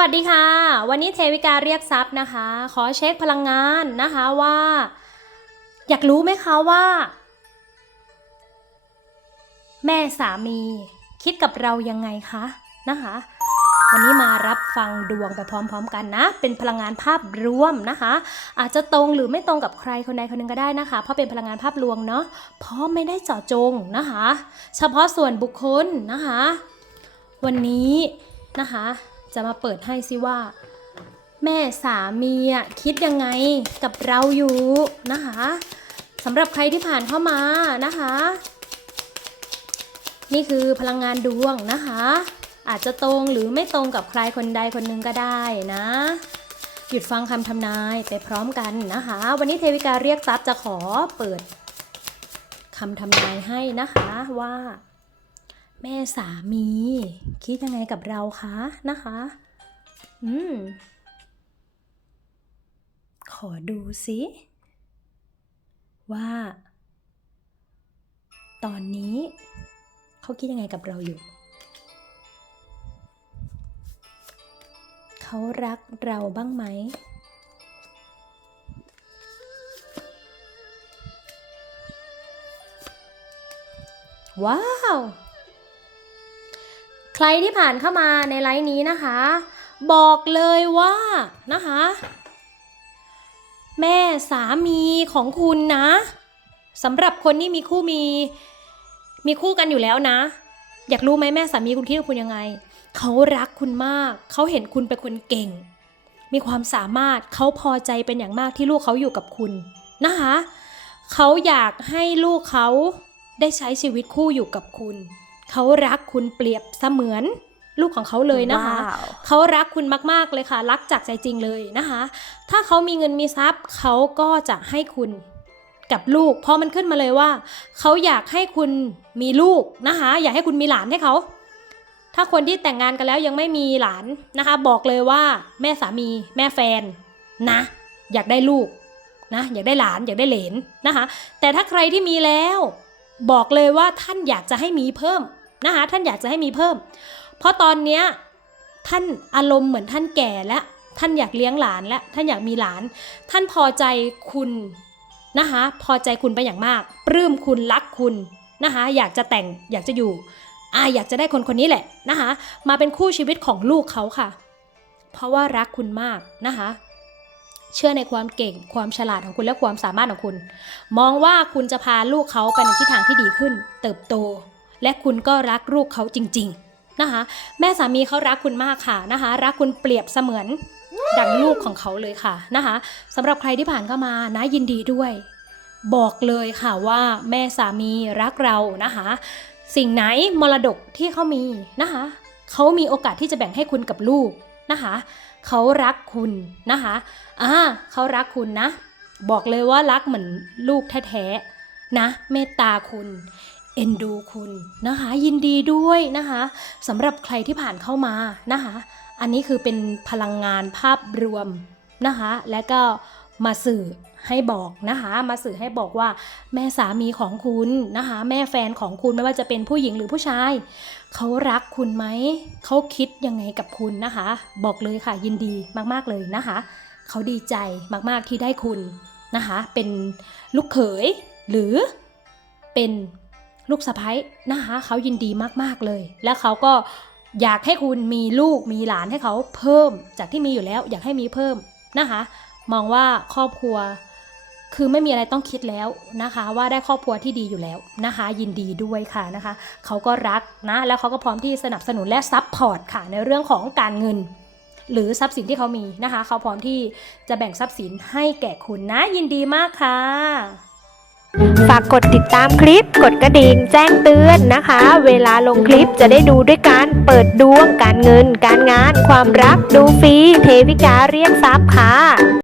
วัสดีค่ะ วันนี้เทวิกาเรียกทรัพย์นะคะ ขอเช็คพลังงานนะคะว่า อยากรู้ไหมคะว่า แม่สามีคิดกับเรายังไงคะนะคะ วันนี้มารับฟังดวงไปพร้อม ๆ กันนะ เป็นพลังงานภาพรวมนะคะ อาจจะตรงหรือไม่ตรงกับใครคนใดคนหนึ่งก็ได้นะคะ เพราะเป็นพลังงานภาพรวมเนาะเพราะไม่ได้เจาะจงนะคะ เฉพาะส่วนบุคคลนะคะ วันนี้นะคะ จะมาเปิดให้ซิว่า แม่สามีอะคิดยังไงกับเราอยู่นะคะสำหรับใครที่ผ่านเข้ามานะคะ นี่คือพลังงานดวงนะคะ อาจจะตรงหรือไม่ตรงกับใครคนใดคนหนึ่งก็ได้นะ หยุดฟังคำทำนายไปพร้อมกันนะคะ วันนี้เทวิกาเรียกทรัพย์จะขอเปิดคำทำนายให้นะคะว่า แม่สามี คิดยังไงกับเราคะนะคะ อืม ขอดูสิว่า ตอนนี้เขาคิดยังไงกับเราอยู่ เขารักเราบ้างไหม ว้าว ใครที่ผ่านเข้ามาในไลฟ์นี้นะคะ บอกเลยว่านะคะ แม่สามีของคุณนะสำหรับคนที่มีคู่มี มีคู่กันอยู่แล้วนะ อยากรู้ไหมแม่สามีคุณคิดกับคุณยังไง เขารักคุณมาก เขาเห็นคุณเป็นคนเก่ง มีความสามารถเขาพอใจเป็นอย่างมากที่ลูกเขาอยู่กับคุณนะคะเขาอยากให้ลูกเขาได้ใช้ชีวิตคู่อยู่กับคุณ เขารักคุณเปรียบเสมือนลูกของเขาเลยนะคะว้าวเขารักคุณมากๆเลยค่ะ รักจากใจจริงเลยนะคะ ถ้าเขามีเงินมีทรัพย์ เขาก็จะให้คุณกับลูก เพราะมันขึ้นมาเลยว่า เขาอยากให้คุณมีลูกนะคะ อยากให้คุณมีหลานให้เขา ถ้าคนที่แต่งงานกันแล้วยังไม่มีหลานนะคะ บอกเลยว่าแม่สามีแม่แฟนนะ อยากได้ลูกนะ อยากได้หลานอยากได้เหลนนะคะ แต่ถ้าใครที่มีแล้ว บอกเลยว่าท่านอยากจะให้มีเพิ่มนะคะท่านอยากจะให้มีเพิ่ม เพราะตอนเนี้ยท่านอารมณ์เหมือนท่านแก่แล้วท่านอยากเลี้ยงหลานและท่านอยากมีหลาน ท่านพอใจคุณนะคะพอใจคุณไปอย่างมาก ปลื้มคุณรักคุณนะคะอยากจะแต่งอยากจะอยู่อ่าอยากจะได้คนคนนี้แหละนะคะมาเป็นคู่ชีวิตของลูกเขาค่ะ เพราะว่ารักคุณมากนะคะ เชื่อในความเก่ง ความฉลาดของคุณและความสามารถของคุณ มองว่าคุณจะพาลูกเขาไปในทิศทางที่ดีขึ้น เติบโต และคุณก็รักลูกเขาจริง ๆนะคะ แม่สามีเขารักคุณมากค่ะนะคะ รักคุณเปรียบเสมือนดังลูกของเขาเลยค่ะนะคะสำหรับใครที่ผ่านเข้ามานะยินดีด้วย บอกเลยค่ะว่าแม่สามีรักเรานะคะ สิ่งไหนมรดกที่เขามีนะคะเขามีโอกาสที่จะแบ่งให้คุณกับลูก นะคะเขารักคุณนะคะอ่าเขารักคุณนะ บอกเลยว่ารักเหมือนลูกแท้ๆนะเมตตาคุณเอ็นดูคุณนะคะยินดีด้วยนะคะสำหรับใครที่ผ่านเข้ามานะคะอันนี้คือเป็นพลังงานภาพรวมนะคะและก็มาสื่อ ให้บอกนะคะ มาสื่อให้บอกว่า แม่สามีของคุณนะคะ แม่แฟนของคุณไม่ว่าจะเป็นผู้หญิงหรือผู้ชายเขารักคุณไหมเขาคิดยังไงกับคุณนะคะ บอกเลยค่ะยินดีมากๆเลยนะคะเขาดีใจมากๆที่ได้คุณนะคะ เป็นลูกเขยหรือเป็นลูกสะพ้ยนะคะเขายินดีมากๆเลย แล้วเขาก็อยากให้คุณมีลูกมีหลานให้เขาเพิ่มจากที่มีอยู่แล้วอยากให้มีเพิ่มนะคะ มองว่าครอบครัว คือไม่มีอะไรต้องคิดแล้วนะคะ ว่าได้ครอบครัวที่ดีอยู่แล้วนะคะ ยินดีด้วยค่ะนะคะเขาก็รักนะแล้วเขาก็พร้อมที่สนับสนุนและซัพพอร์ตค่ะในเรื่องของการเงิน หรือทรัพย์สินที่เขามีนะคะ เขาพร้อมที่จะแบ่งทรัพย์สินให้แก่คุณนะ ยินดีมากค่ะฝากกดติดตามคลิป กดกระดิ่งแจ้งเตือนนะคะ เวลาลงคลิปจะได้ดูด้วยการเปิดดวงการเงิน การงาน ความรักดูฟรีเทวิกาเรียกทรัพย์ค่ะ